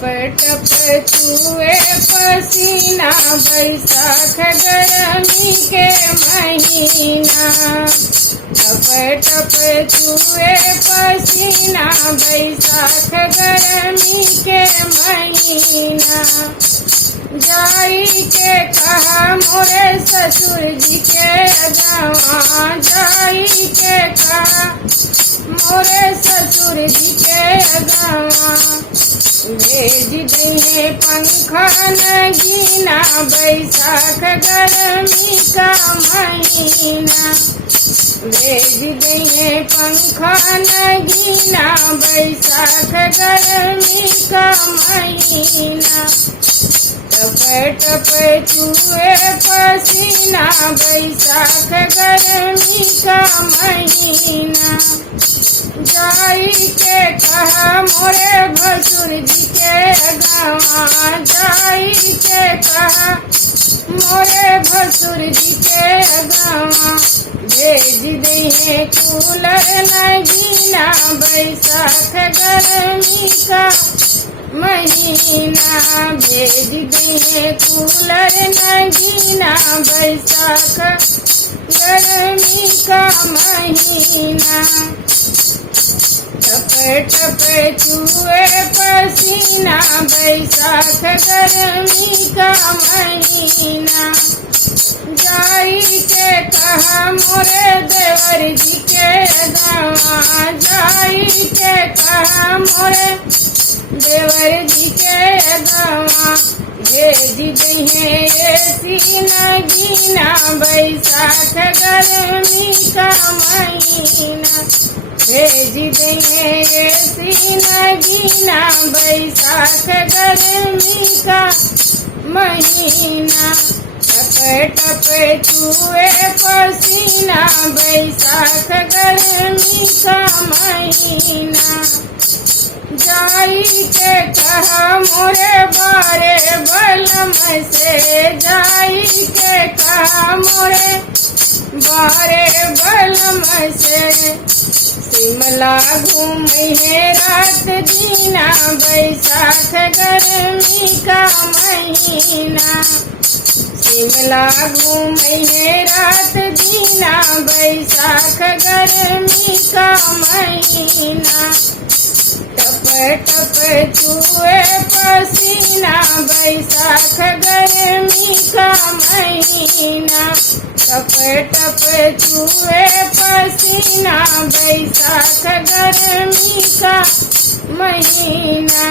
टप चूए पसीना बैसाख गर्मी के महीना। टप टप चूए पसीना बैसाख गर्मी के महीना। जाई के कहा मोरे ससुर जी के अगवा, जाई के कहा मोरे ससुर जी के अगवा। भेज दिए पंखा नगीना बैसाख गर्मी का महीना। भेज दिए पंखा नगीना बैसाख गर्मी का महीना। टप टप चूए पसीना बैसाख गर्मी का महीना। जाई के कहा मोरे भसुर जी के अगवा, जाई के कहा मोरे भसुर जी के अगवा। भेज दिए कूलर नगीना बैसाख गर्मी का महीना। भेज दिए कूलर नगीना बैसाख गर्मी का महीना। टप टप चूए पसीना बैसाख गर्मी का महीना। जाई के कहा मोरे देवर जी के अगवा, जाई के कहा मोरे देवर जी के अगवा। भेज दिए एसी नगीना बैसाख गर्मी का महीना। भेज दिए एसी नगीना बैसाख गर्मी का महीना। टप टप चूए पसीना बैसाख गर्मी का महीना। जाई के कहा मोरे बारे बलम से, जाई के कहा मोरे बारे बलम से। शिमला घूमे रात दीना बैसाख गर्मी का महीना। शिमला घूमे रात दीना बैसाख गर्मी का महीना। टप टप चूए पसीना बैसाख गर्मी का महीना। टप टप चूए पसीना बैसाख गर्मी का महीना।